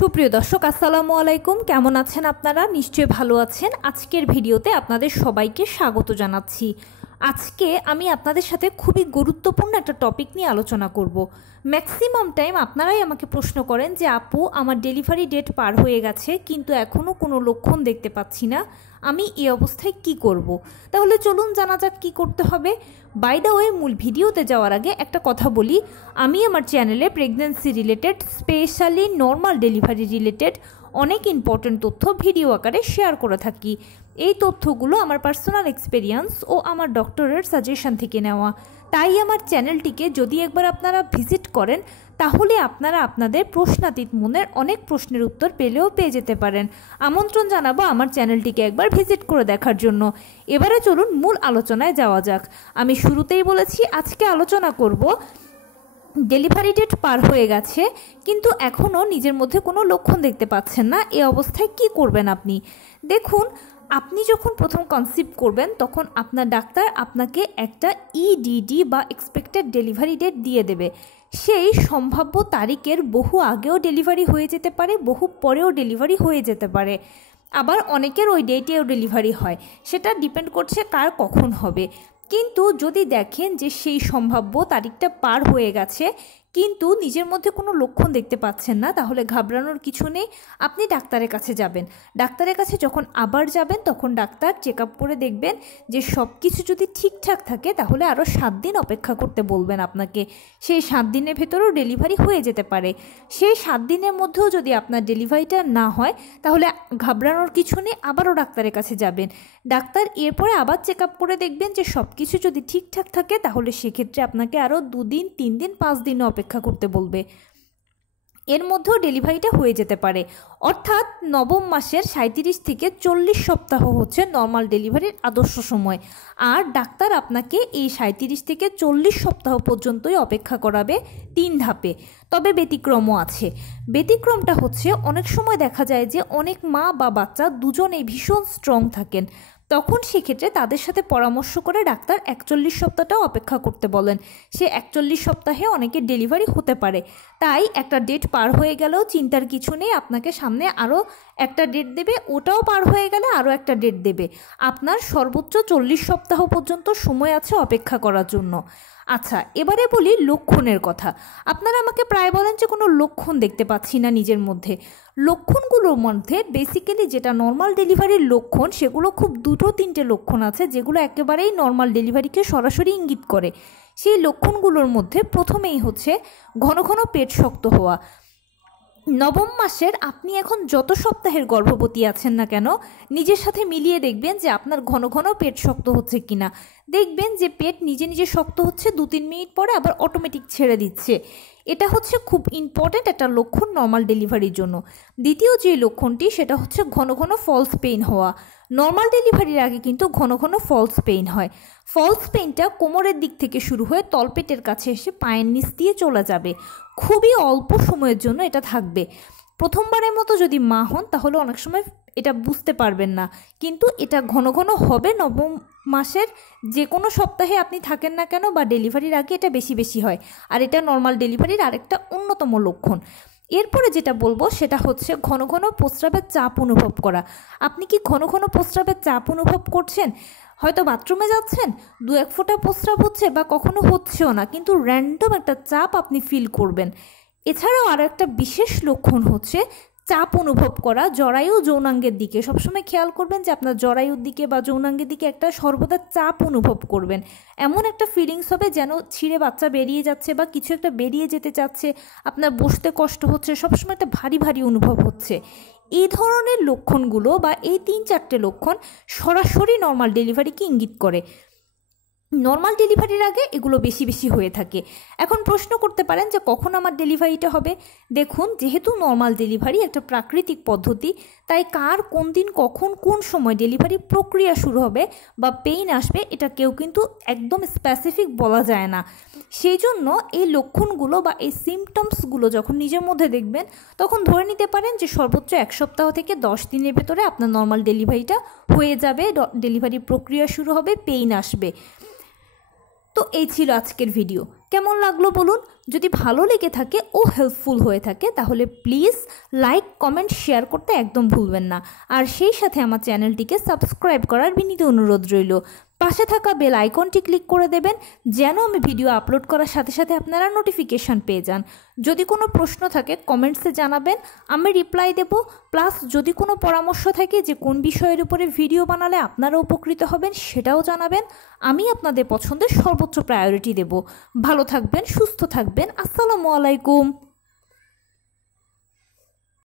সুপ্রিয় দর্শক আসসালামু আলাইকুম, কেমন আছেন আপনারা? নিশ্চয়ই ভালো আছেন। আজকের ভিডিওতে আপনাদের সবাইকে স্বাগত জানাচ্ছি। আজকে আমি আপনাদের সাথে খুবই গুরুত্বপূর্ণ একটা টপিক নিয়ে আলোচনা করব। ম্যাক্সিমাম টাইম আপনারাই আমাকে প্রশ্ন করেন যে আপু, আমার ডেলিভারি ডেট পার হয়ে গেছে কিন্তু এখনও কোনো লক্ষণ দেখতে পাচ্ছি না, আমি এই অবস্থায় কি করব? তাহলে চলুন জানা যাক কী করতে হবে। বাই দ্য ওয়ে, মূল ভিডিওতে যাওয়ার আগে একটা কথা বলি, আমি আমার চ্যানেলে pregnancy related, specially normal delivery related অনেক ইম্পর্ট্যান্ট তথ্য ভিডিও আকারে শেয়ার করে থাকি। এই তথ্যগুলো আমার পার্সোনাল এক্সপেরিয়েন্স ও আমার ডক্টরের সাজেশন থেকে নেওয়া। তাই আমার চ্যানেলটিকে যদি একবার আপনারা ভিজিট করেন তাহলে আপনারা আপনাদের প্রশ্নাতীত মনের অনেক প্রশ্নের উত্তর পেয়ে যেতে পারেন। আমন্ত্রণ জানাবো আমার চ্যানেলটিকে একবার ভিজিট করে দেখার জন্য। এবারে চলুন মূল আলোচনায় যাওয়া যাক। আমি শুরুতেই বলেছি আজকে আলোচনা করব ডেলিভারি ডেট পার হয়ে গেছে কিন্তু এখনও নিজের মধ্যে কোনো লক্ষণ দেখতে পাচ্ছেন না, এই অবস্থায় কি করবেন আপনি? দেখুন, আপনি যখন প্রথম কনসিভ করবেন তখন আপনার ডাক্তার আপনাকে একটা ইডিডি বা এক্সপেক্টেড ডেলিভারি ডেট দিয়ে দেবে। সেই সম্ভাব্য তারিখের বহু আগেও ডেলিভারি হয়ে যেতে পারে, বহু পরেও ডেলিভারি হয়ে যেতে পারে। আবার অনেকের ওই ডেটেও ডেলিভারি হয়, সেটা ডিপেন্ড করছে কার কখন হবে। কিন্তু যদি দেখেন যে সেই সম্ভাব্য তারিখটা পার হয়ে গেছে কিন্তু নিজের মধ্যে কোনো লক্ষণ দেখতে পাচ্ছেন না, তাহলে ঘাবড়ানোর কিছু নেই। আপনি ডাক্তারের কাছে যাবেন। ডাক্তারের কাছে যখন আবার যাবেন তখন ডাক্তার চেক আপ করে দেখবেন যে সব কিছু যদি ঠিকঠাক থাকে তাহলে আরও 7 দিন অপেক্ষা করতে বলবেন আপনাকে। সেই 7 দিনের ভেতরেও ডেলিভারি হয়ে যেতে পারে। সেই 7 দিনের মধ্যেও যদি আপনার ডেলিভারিটা না হয় তাহলে ঘাবড়ানোর কিছু নেই, আবারও ডাক্তারের কাছে যাবেন। ডাক্তার এরপরে আবার চেক আপ করে দেখবেন যে সব কিছু যদি ঠিকঠাক থাকে তাহলে সেক্ষেত্রে আপনাকে আরও 2 দিন, 3 দিন, 5 দিনও অপেক্ষা করতে বলবে। এর মধ্যেও ডেলিভারিটা হয়ে যেতে পারে। অর্থাৎ নবম মাসের 37 থেকে 40 সপ্তাহ হচ্ছে নর্মাল ডেলিভারির আদর্শ সময়। আর ডাক্তার আপনাকে এই 37 থেকে 40 সপ্তাহ পর্যন্তই অপেক্ষা করাবে 3 ধাপে। তবে ব্যতিক্রমও আছে। ব্যতিক্রমটা হচ্ছে অনেক সময় দেখা যায় যে অনেক মা বা বাচ্চা দুজনেই ভীষণ স্ট্রং থাকেন, তখন সেক্ষেত্রে তাদের সাথে পরামর্শ করে ডাক্তার 41 সপ্তাহটাও অপেক্ষা করতে বলেন। সে 41 সপ্তাহে অনেকের ডেলিভারি হতে পারে। তাই একটা ডেট পার হয়ে গেলেও চিন্তার কিছু নেই, আপনাকে সামনে আরও একটা ডেট দেবে, ওটাও পার হয়ে গেলে আরও একটা ডেট দেবে। আপনার সর্বোচ্চ 40 সপ্তাহ পর্যন্ত সময় আছে অপেক্ষা করার জন্য। আচ্ছা, এবারে বলি লক্ষণের কথা। আপনারা আমাকে প্রায় বলেন যে কোনো লক্ষণ দেখতে পাচ্ছি না নিজের মধ্যে। লক্ষণগুলোর মধ্যে বেসিক্যালি যেটা নর্মাল ডেলিভারির লক্ষণ, সেগুলো খুব 2-3টে লক্ষণ আছে যেগুলো একেবারেই নর্মাল ডেলিভারিকে সরাসরি ইঙ্গিত করে। সেই লক্ষণগুলোর মধ্যে প্রথমেই হচ্ছে ঘন ঘন পেট শক্ত হওয়া। নবম মাসের আপনি এখন যত সপ্তাহের গর্ভবতী আছেন না কেন, নিজের সাথে মিলিয়ে দেখবেন যে আপনার ঘন ঘন পেট শক্ত হচ্ছে কিনা। দেখবেন যে পেট নিজে নিজে শক্ত হচ্ছে, 2-3 মিনিট পরে আবার অটোমেটিক ছেড়ে দিচ্ছে। এটা হচ্ছে খুব ইম্পর্ট্যান্ট একটা লক্ষণ নর্মাল ডেলিভারির জন্য। দ্বিতীয় যে লক্ষণটি সেটা হচ্ছে ঘন ঘন ফলস পেইন হওয়া। নর্মাল ডেলিভারির আগে কিন্তু ঘন ঘন ফলস পেইন হয়। ফলস পেইনটা কোমরের দিক থেকে শুরু হয়ে তলপেটের কাছে এসে পায়ের নিচ দিয়ে চলে যাবে। খুবই অল্প সময়ের জন্য এটা থাকবে। প্রথমবারের মতো যদি মা হন তাহলে অনেক সময় এটা বুঝতে পারবেন না, কিন্তু এটা ঘন ঘন হবে। নবম মাসের যে কোনো সপ্তাহে আপনি থাকেন না কেন বা ডেলিভারির আগে এটা বেশি বেশি হয়। আর এটা নর্মাল ডেলিভারির আরেকটা অন্যতম লক্ষণ। এরপরে যেটা বলবো সেটা হচ্ছে ঘন ঘন প্রস্রাবের চাপ অনুভব করা। আপনি কি ঘন ঘন প্রস্রাবের চাপ অনুভব করছেন? হয়তো বাথরুমে যাচ্ছেন, 2-1 ফোঁটা প্রস্রাব হচ্ছে বা কখনো হচ্ছেও না, কিন্তু র্যান্ডম একটা চাপ আপনি ফিল করবেন। এছাড়াও আরও একটা বিশেষ লক্ষণ হচ্ছে চাপ অনুভব করা জরায়ু যৌনাঙ্গের দিকে। সবসময় খেয়াল করবেন যে আপনার জরায়ুর দিকে বা যৌনাঙ্গের দিকে একটা সর্বদা চাপ অনুভব করবেন। এমন একটা ফিলিংস হবে যেন ছিঁড়ে বাচ্চা বেরিয়ে যাচ্ছে বা কিছু একটা বেরিয়ে যেতে চাচ্ছে, আপনার বসতে কষ্ট হচ্ছে, সবসময় একটা ভারী ভারী অনুভব হচ্ছে। এই ধরনের লক্ষণগুলো বা এই 3-4টে লক্ষণ সরাসরি নর্মাল ডেলিভারিকে ইঙ্গিত করে। নর্মাল ডেলিভারির আগে এগুলো বেশি বেশি হয়ে থাকে। এখন প্রশ্ন করতে পারেন যে কখন আমার ডেলিভারিটা হবে। দেখুন, যেহেতু নর্মাল ডেলিভারি একটা প্রাকৃতিক পদ্ধতি, তাই কার কোন দিন কখন কোন সময় ডেলিভারি প্রক্রিয়া শুরু হবে বা পেইন আসবে এটা কেউ কিন্তু একদম স্পেসিফিক বলা যায় না। সেই জন্য এই লক্ষণগুলো বা এই সিমটমসগুলো যখন নিজের মধ্যে দেখবেন তখন ধরে নিতে পারেন যে সর্বোচ্চ 1 সপ্তাহ থেকে 10 দিনের ভেতরে আপনার নর্মাল ডেলিভারিটা হয়ে যাবে, ডেলিভারি প্রক্রিয়া শুরু হবে, পেইন আসবে। তো এই ছিল আজকের ভিডিও। কেমন লাগলো বলুন। যদি ভালো লেগে থাকে ও হেল্পফুল হয়ে থাকে তাহলে প্লিজ লাইক কমেন্ট শেয়ার করতে একদম ভুলবেন না। আর সেই সাথে আমার চ্যানেলটিকে সাবস্ক্রাইব করার বিনীত অনুরোধ রইল। পাশে থাকা বেল আইকনটি ক্লিক করে দেবেন যেন আমি ভিডিও আপলোড করার সাথে সাথে আপনারা নোটিফিকেশান পেয়ে যান। যদি কোনো প্রশ্ন থাকে কমেন্টসে জানাবেন, আমি রিপ্লাই দেব। প্লাস যদি কোনো পরামর্শ থাকে যে কোন বিষয়ের উপরে ভিডিও বানালে আপনারা উপকৃত হবেন সেটাও জানাবেন। আমি আপনাদের পছন্দের সর্বোচ্চ প্রায়োরিটি দেব। ভালো থাকবেন, সুস্থ থাকবেন। আসসালামু আলাইকুম।